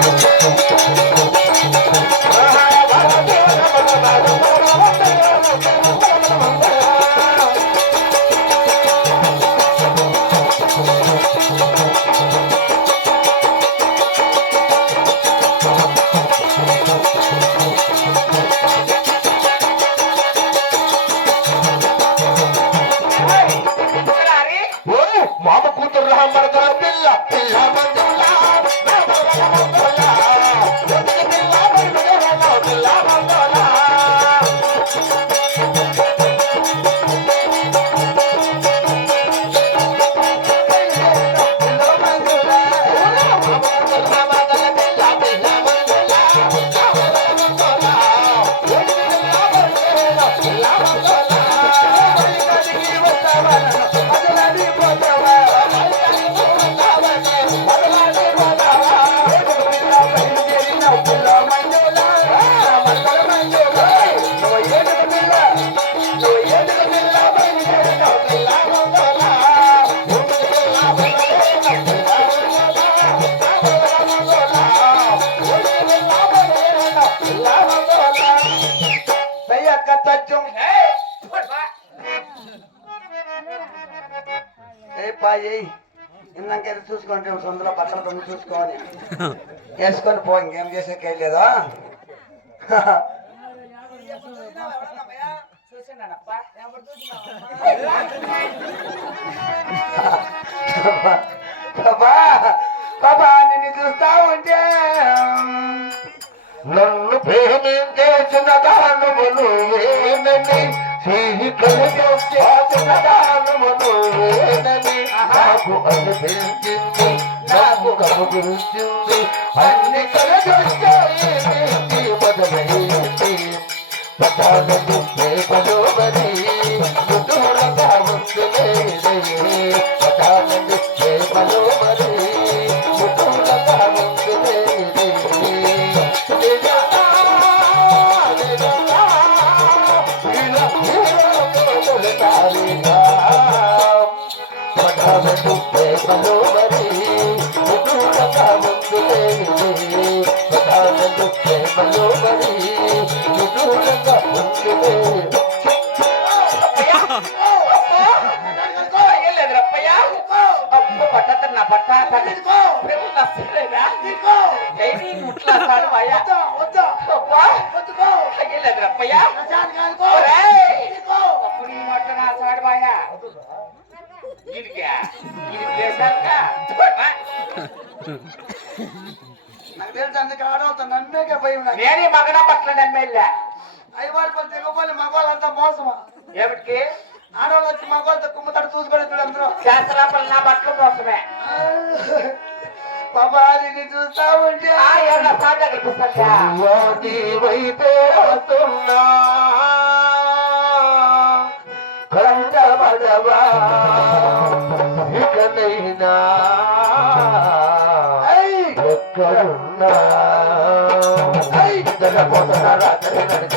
Thank you. ఏ పాయి ఇందాక చూసుకుంటే సొంతలో బట్టలు తొమ్మిది చూసుకోవాలి. వేసుకొని పో ఇంకేం చేసే లేదా బాబా బాబా నిన్ను చూస్తా ఉంటే నన్ను ప్రేమించేసిన దానమును ఏనని స్నేహితులు నాకు అనిపించింది నాకు అన్ని కలగొచ్చాయి మొదలైంది పదాలను ప్రేమలో నాకు తెలుసు అందుకే ఆడవుతా నమ్మేకే భయం నాకు. నేనే మగన పట్ల నమ్మెళ్ళా అయ్యవారి పని తెగపోయి మగవాళ్ళంతా మోసమా? ఏమిటికి? ఆడవాళ్ళు వచ్చి మగవాళ్ళతో కుమ్మతాడు చూసుకొని అందరూ శాస్త్రాపల నా బట్టలు చూస్తా ఉంటే వైపే వస్తున్నా. కంటబడవా ఇకనైనా. ఎక్కడున్నా. జగపోతున్న రాత్రి నడక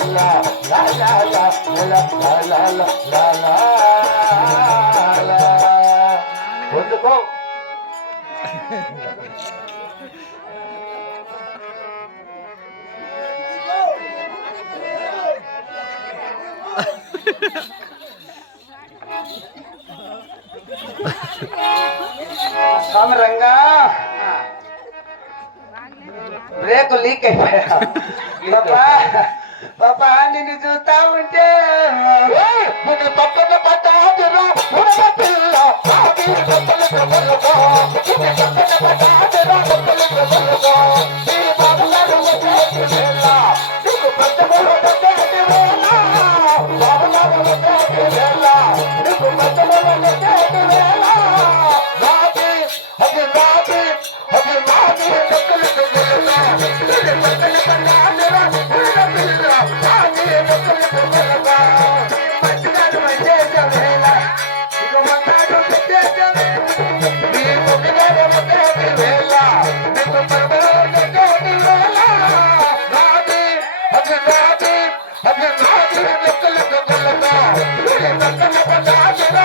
లల స్వామి రంగా రేకు లీక్ అయిపోయా. పాపా నిన్ను చూస్తా ఉంటే. నీకు పక్కన పట్టాదిరా ఉడత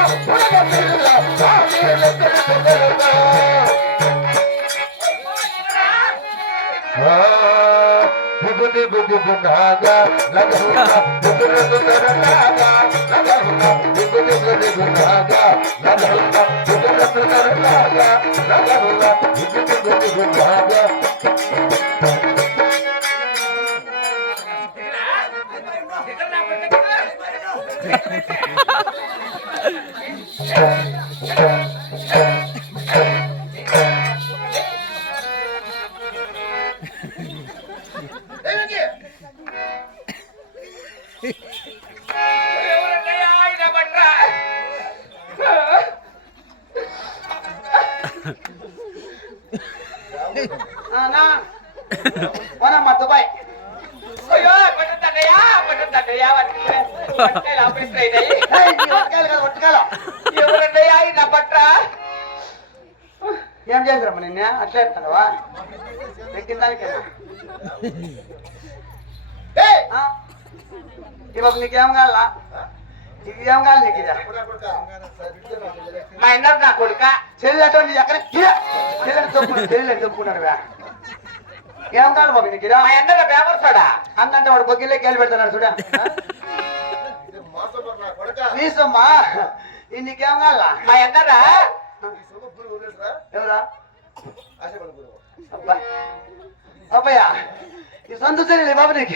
పదాజన ఉడగ పిల్ల నాది లెక్కలకు గొల్లగా దిగు దిగు దిగు నాగా లగరుగా దిగు దిగు నాగా లగరుగా దిగు దిగు దిగు నాగా లగరుగా దిగు దిగు Naga Apa yang tak kaya? Apa yang tak kaya? Apa yang tak kaya? పట్రా? ఏం చేశారమ్మా నిన్న? అట్లా చెప్తావా ఎక్కిన? ఇవాళ నీకేం కావాలా? ఇది ఏం కావాలి నీకు మా ఇన్నర్ నా కొడుక చెల్లి అటువంటి ఎక్కడ చెల్లెని తొక్కున్నాడు చెల్లెని తొక్కున్నాడు వే. ఏం కావాలి బాబు నీకు? మా ఇన్నర్ బేవర్సాడా అన్నంటే వాడు బొగ్గిలే కేలు పెడతాడు చూడ. నీసమ్మా. నీకేం కావాలా మా ఇన్నరా ఎవరా? అబ్బా. అబ్బయ్యా ఈ సొంత చెల్లి బాబు నీకు?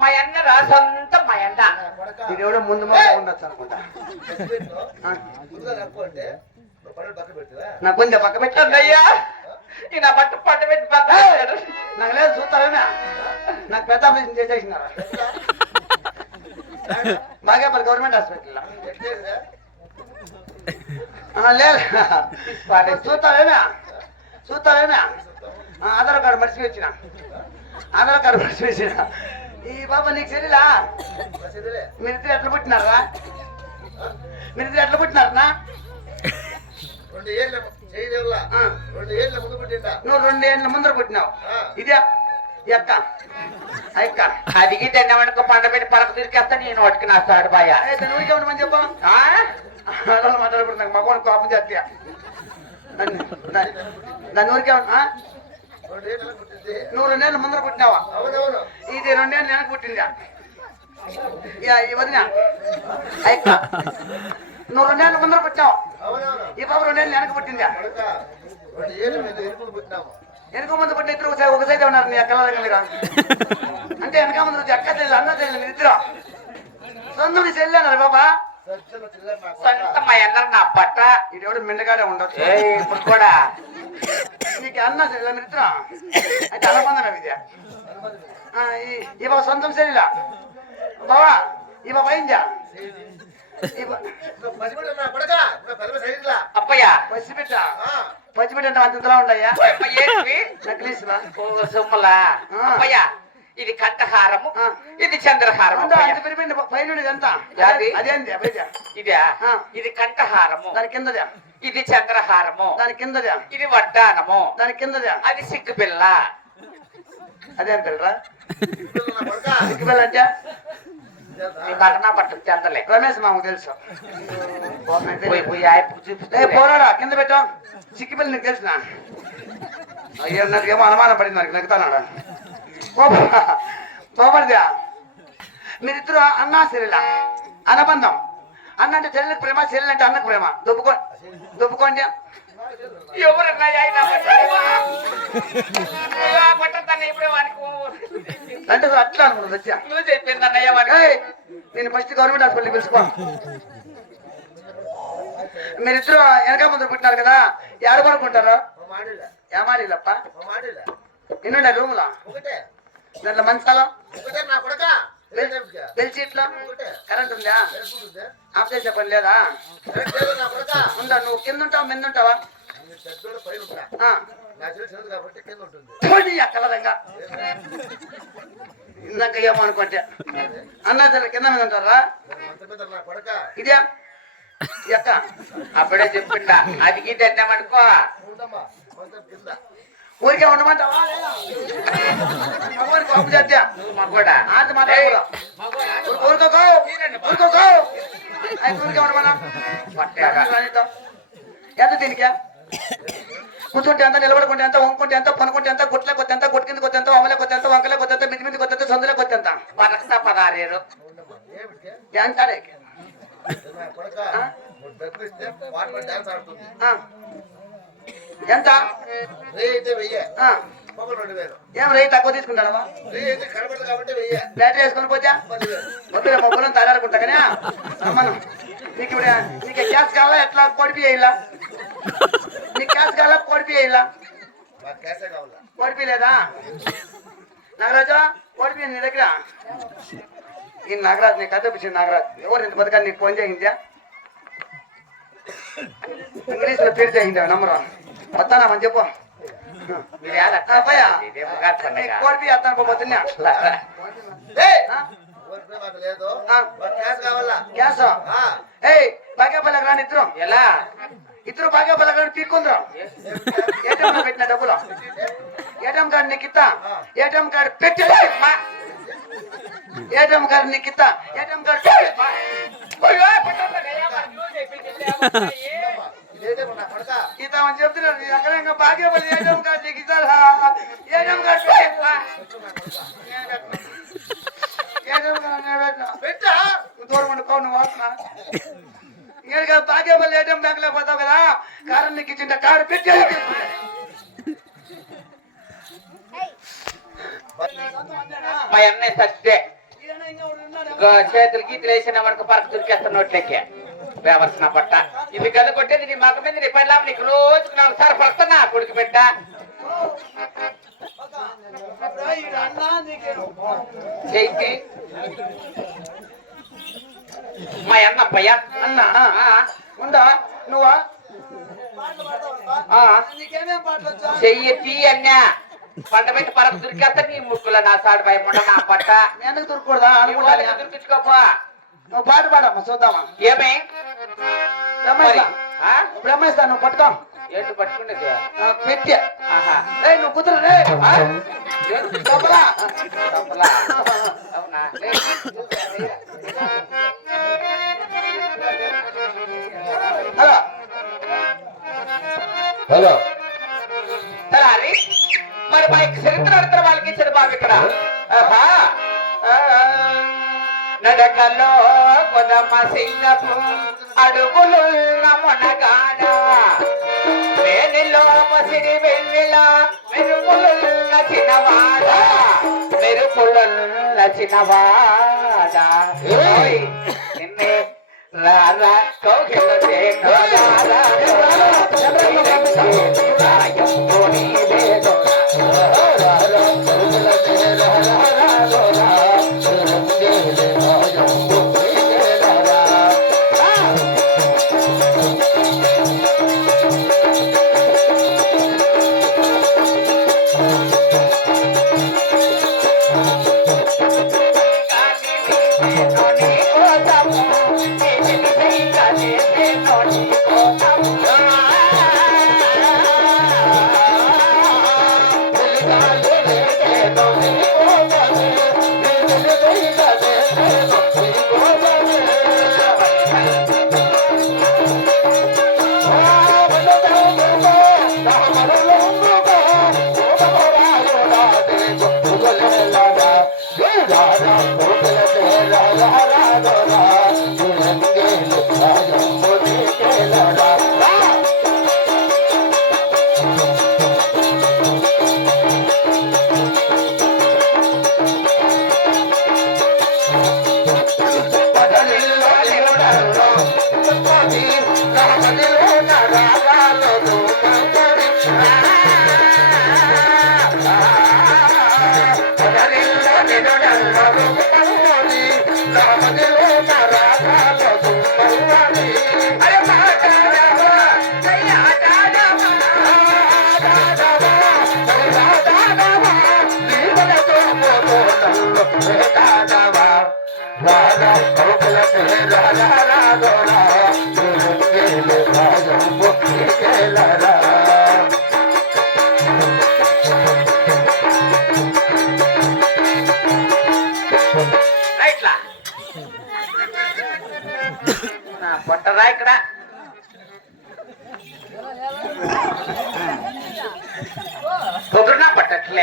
మా ఇన్నరా సొంత మా ఎండ ఇది ఎవడో ముందు ముందు ఉండొచ్చు అనుకుంటా. నాకు కొంచెం పక్క పెట్టు అన్నయ్యా ఈయన బట్ట పట్టు పెట్టి పక్క! నాకు లేదు చూస్తారేనా నాకు పెద్ద ఆపరేషన్ చేసేసినారా? బాగేపల్లి గవర్నమెంట్ హాస్పిటల్లో. ఆ, లేదు. చూస్తారేనా చూస్తారేనా ఆ, ఆధార్ కార్డు మర్చిపోయి వచ్చిన. ఆధార్ కార్డు మర్చిపోయి వచ్చిన. ఈ బాబా నీకు తెలియలా మీరిద్దరు ఎట్లా పుట్టినారా? మీరిద్దరు ఎట్లా పుట్టినారనా రెండు ఏళ్ళ రెండు ఏళ్ళ ముందు పుట్టిందా? నువ్వు రెండేళ్ళ ముందర పుట్టినావు. ఇదే ఈ అక్క అదిగి తిన్నవనుకో పండ పెట్టి పరకు తిరిగేస్తా నేను వాటికి నా సాడు బాయ. ఊరికే ఉండమని చెప్పు. మాట్లాడకూడదు నాకు మగవాడు కోపం చేస్తా. దాన్ని ఊరికే నువ్వు రెండేళ్ళ ముందర పుట్టినావా? ఇది రెండేళ్ళ వెనక పుట్టిందా? వదిన అక్క నువ్వు రెండేళ్ళ ముందర పుట్టినావు? ఈ బాబు రెండేళ్ళ వెనక పుట్టిందా? వెనక ముందు పుట్టిన ఇద్దరు ఒకసారి ఒక సైడ్ ఉన్నారు నీ అక్కల దగ్గర అంటే వెనక ముందు వచ్చి అక్క చెల్లి అన్న చెల్లి మీరు ఇద్దరు. సొంతం నీ చెల్లి అన్నారు బాబా సజ్జన చిల్లర నా మా ఇది ఎవడు మెండగాడే ఉండొచ్చు. ఇప్పుడు కూడా. నీకు అన్న చెల్లె మీరు ఇద్దరు? అయితే అనుబంధం ఇది ఈ- బాబా సొంతం చెల్లిలా? బావా ఈ బాబా అయిందా? అప్పయ్య. పసిబిడ్డ. పసిబిడ్డ అంటే అంత ఇంతలా ఉండయ్యా అమ్మ, ఏంటివి? నక్లీస్లా సొమ్ములా. ఆ. అప్పయ్య ఇది కంఠహారము. ఇది చంద్రహారం అంత అప్పయ్య అంత పెరిపోయింది పైన? అదేంది ఇదా. ఇది కంఠహారము. దాని కిందదా? ఇది చంద్రహారము. దాని కిందదా? ఇది వడ్డానము. దాని కిందదా? అది సిగ్గు పిల్ల అదేం పిల్లరా నా కొడుక సిగ్గుపిల్ల అంటే? నీ బట్టనా పట్టు చెందలే రమేష్ మామకు తెలుసు. పోయి పోయి ఆయనకు ఏ చూపిస్తే పోరాడా? కింద పెట్టాం. సిక్కిపల్లి నీకు తెలిసిన? అయ్యో నాకేమో అనుమానం పడింది నాకు నెగ్గుతానాడు? పోపడిదా మీరిద్దరు అన్న చెల్లెల? అనుబంధం అన్న అంటే చెల్లెలకు ప్రేమ చెల్లెలు అంటే అన్నకు ప్రేమ. దుబ్బుకో దుబ్బుకోండి. అంటే అట్లా అనుకున్నది వచ్చా నువ్వు చెప్పిందన్నయ్య వానికి. ఏయ్, నేను ఫస్ట్ గవర్నమెంట్ హాస్పిటల్ పిలుచుకో. మీరిద్దరు వెనక ముందు పుట్టినారు కదా పడుకుంటారు? మాడిలా ఏమాడిలప్ప మాడిలా. ఎన్నుండే రూములా? దాంట్లో మంచాలా నా కొడక? సీట్లా ఒకటే కరెంట్ ఉందా? ఆఫ్ చేసే పని లేదా? ఉందా? నువ్వు కింద ఉంటావా మీద ఉంటావా? అక్కలదంగా ఇందాక ఏమో అనుకుంటే. అన్నా కింద మీద ఉంటారా? ఇదే. అప్పుడే చెప్పిండా. అది గీత కింద. ఊరికే ఉండమంటావా? నువ్వు మగోడా ఆంత మాట్లాడకూడదు ఊరుకోకో ఊరుకోకో ఊరికే ఉండమన్నా? పట్టాగా ఎంత దీనికి? కూర్చుంటే ఎంత నిలబడుకుంటే ఎంత వంకుంటే ఎంత పనుకుంటే ఎంత గుట్ల కొత్త ఎంత గుట్ కింద కొత్త ఎంత అమల కొత్త ఎంత వంకల కొత్త ఎంత మిది మిది కొత్త ఎంత సందుల కొత్త ఎంత? పరస్త పదారేరు. డ్యాన్స్ ఆడే ఎంత? వెయ్యి. రెండు వేలు. ఏం రేట్ తక్కువ తీసుకుంటావా రే అయితే కనబడదు కాబట్టి వెయ్యి. బ్యాటరీ వేసుకొని పోతే? పదివేలు మొత్తం మొక్కలను తయారనుకుంటా కానీ అమ్మను నీకు ఇప్పుడు నీకు గ్యాస్ కావాలా ఎట్లా? కొడిపి వేయాలా నీకు గ్యాస్ కావాలా కొడిపి వేయాలా కొడిపి లేదా? నాగరాజా కొడిపి నీ దగ్గర? ఈ నాగరాజు నీకు కథ పిచ్చింది నాగరాజు. ఎవరు ఇంత బతకాలి నీకు ఫోన్ చేయిందా ఇంగ్లీష్లో పేరు చేయిందా నంబరు వస్తానామని చెప్పు. కోడిపి వేస్తాను పోతున్నా గ్యాస్ ఆ. ఏయ్ బాగేపల్లి రాని ఇద్దరు. ఎలా? ఇద్దరు బాగేపల్లి రాని పీక్కుందరు ఏటీఎం పెట్టిన డబ్బులు. ఏటీఎం కార్డు నీకు ఇస్తా. ఏటీఎం కార్డు పెట్టి ఏటీఎం కార్డు నీకు ఇస్తా. ఏటీఎం కార్డు గీత అని చెప్తున్నారు. నీ అక్కడ ఇంకా బాగా ఏటీఎం కార్డు నీకు ఇస్తారా? ఏటీఎం కార్డు పెట్టి. ఏటీఎం పెట్టా దూరం వాసన ఇంకా పోతావు కదా? కారు నీకు కారు పెట్టి. మా అన్నయ్య సత్తే చేతులు గీతలు వేసిన మనకు పరకు దురికేస్తున్న వేవలసిన పట్ట ఇది గద కొట్టేది నీ మగ మీద నీ పైన నీకు రోజుకు నాలుగు సార్లు పడుతున్నా కొడుకు పెట్ట చేతి మా అన్న పయ్య అన్న ఆ, ఉందా నువ్వా ఆ, నీకేమేం పాటలు వచ్చా చెయ్యి తీ అన్నా పంట పెట్టి పరకు దురికేస్తా నీ ముక్కుల నా సాడు భయం ఉండ నా పట్ట ఎందుకు దొరకకూడదా నీ అనుకుంటా వాళ్ళకి దురికించుకోపా నువ్వు పాట పాడమ్మా చూద్దామా? ఏమే? బ్రహ్మేశ ఆ? బ్రహ్మేశ నువ్వు పట్టుకో. ఏంటి పట్టుకునేది ఆ, పెట్టి ఆహా. ఏయ్ నువ్వు కుదురు రే. తప్పలా? అవునా. హలో. హలో. తలారి మరి మా చరిత్ర అడుగుతున్న వాళ్ళకి ఇచ్చిన బాబు ఇక్కడ. ఆహా. నడకలో కొదమ సింగపు అడుగులున్న మొనగాడ వేణిలో మసిరి వెన్నెల మెరుపులున్న చిన్నవాడ మెరుపులున్న చిన్నవాడ నిన్నే రారా కౌగిల చేను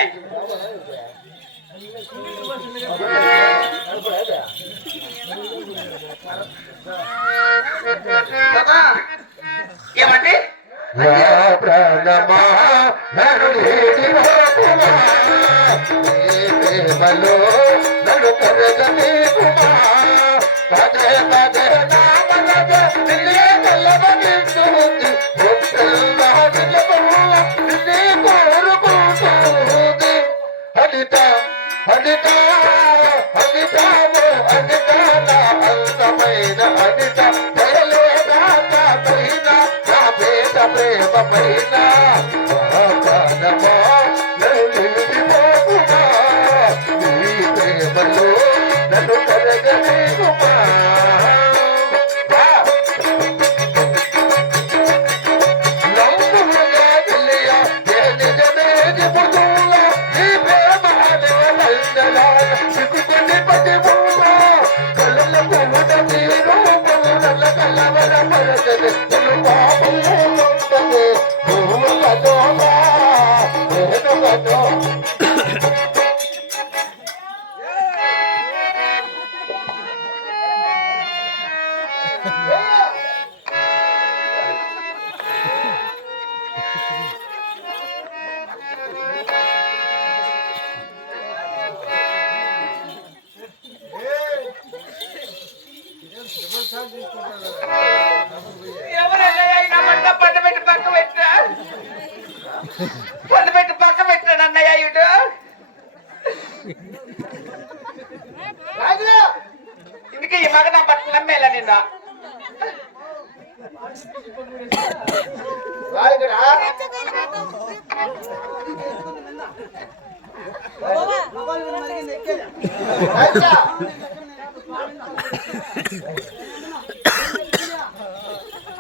Thank you. పండు పెట్టి పక్క పెట్టాడు అన్నయ్య ఇటు. ఇందుకే ఈ మగ నా బట్టలు నమ్మేలా నిన్న.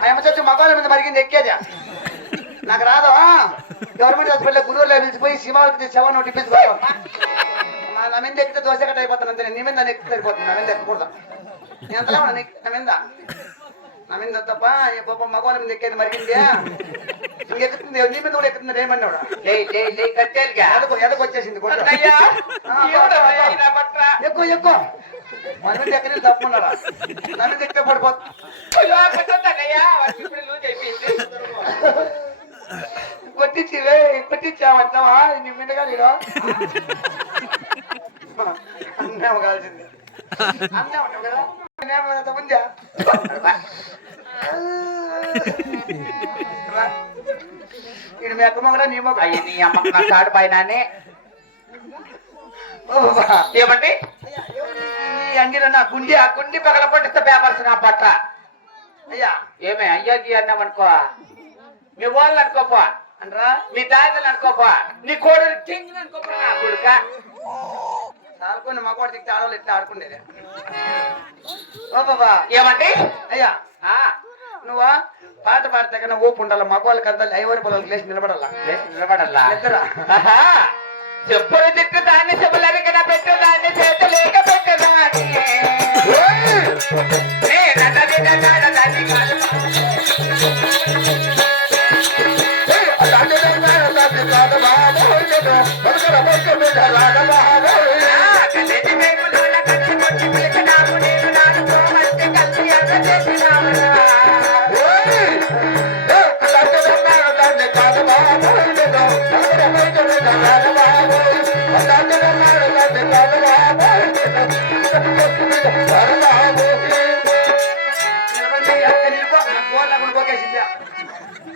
ఆయమ్మ చచ్చి మగవాళ్ళ మీద మరిగింది ఎక్కేది నాకు రాదు గవర్నమెంట్ హాస్పిటల్ గురువులో పిలిచిపోయి శివాలకి శవం టిప్పించుకోవాలి నా మీద ఎక్కితే దోశ కట్ట అయిపోతాను అంతే. నీ మీద ఎక్కితే సరిపోతుంది. నా మీద ఎక్కకూడదు. ఎంతలా నీకు నా మీద. నా మీద తప్ప ఏ పాప మగవాళ్ళ మీద ఎక్కేది మరిగింది? ఇంకెక్కుతుంది నీ మీద కూడా ఎక్కుతుంది ఏమన్నాడు? ఎదకు ఎదకు వచ్చేసింది ఎక్కువ ఎక్కువ మన మీద ఎక్కడి తప్పుకున్నాడా నా మీద ఎక్కితే పడిపోతుంది. అయ్యో కొట్టొద్దన్నయ్య వాడికి ఇప్పుడు లూజ్ అయిపోయింది కొట్టించివే కొట్టించామంటావా నీ మిండగా నేను అన్నేమో కాల్సింది అన్నే ఉంటావు కదా అన్నేమో అంత ముందా ఇది మీ అక్క మొగడా నీ మొగ అయ్యి నీ అమ్మకు నా కాడు పైననే ఏమండి ఈ అంగిలో నా గుండె ఆ గుండి పగల పట్టిస్తే పేపర్స్ నా పట్ట అయ్యా ఏమే అయ్యాకి అన్నామనుకో మీ వాళ్ళు అనుకోపా అనరా నీ దాదలు అనుకోపా నీ కోడలు కింగ్ అనుకోపా నా కొడుక మగవాడు తిక్కి ఆడవాళ్ళు ఇట్లా ఆడుకుండేది ఓ బాబా ఏమండి అయ్యా నువ్వా పాట పాడితే కన్నా ఊపు ఉండాలి మగవాళ్ళకి అంతా ఐవరి పొలాలకు లేచి నిలబడాలా లేచి నిలబడల్లా నిద్ర. ఆహా, చెప్పులు దిక్కు దాన్ని చెప్పులరిగిన పెట్టు దాన్ని చేతులేక పెట్టదాన్ని నేనన్నది దాన్ని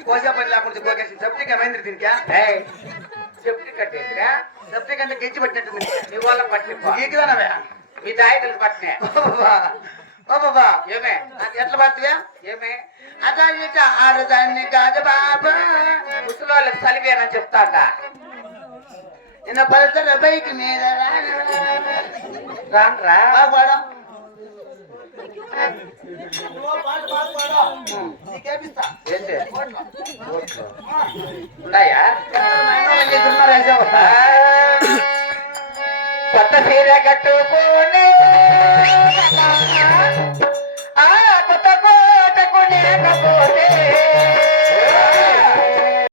కోసే పని లేకుండా గోకేసింది. సెప్టిక్ ఏమైంది దీనికి? చెప్తి కట్టేసిరా సెప్టిక్ అంటే గెంచి పట్టినట్టుంది. నీ వాళ్ళ పట్టిపో గీకుదానవే? మీ దాయితలు పట్టినే ఓ బాబా. ఏమే? అది ఎట్లా పడుతుందా ఏమే? అదా ఇట ఆడదాన్ని కాదు బాబా. ముసలి వాళ్ళకి చలివేనని చెప్తాండ. నిన్న పలుసర బైక్ మీద పాడు ఏంటి ఉన్నాయా? కొత్త చీర కట్టుకుని ఆ కొత్త కోటకు లేకపోతే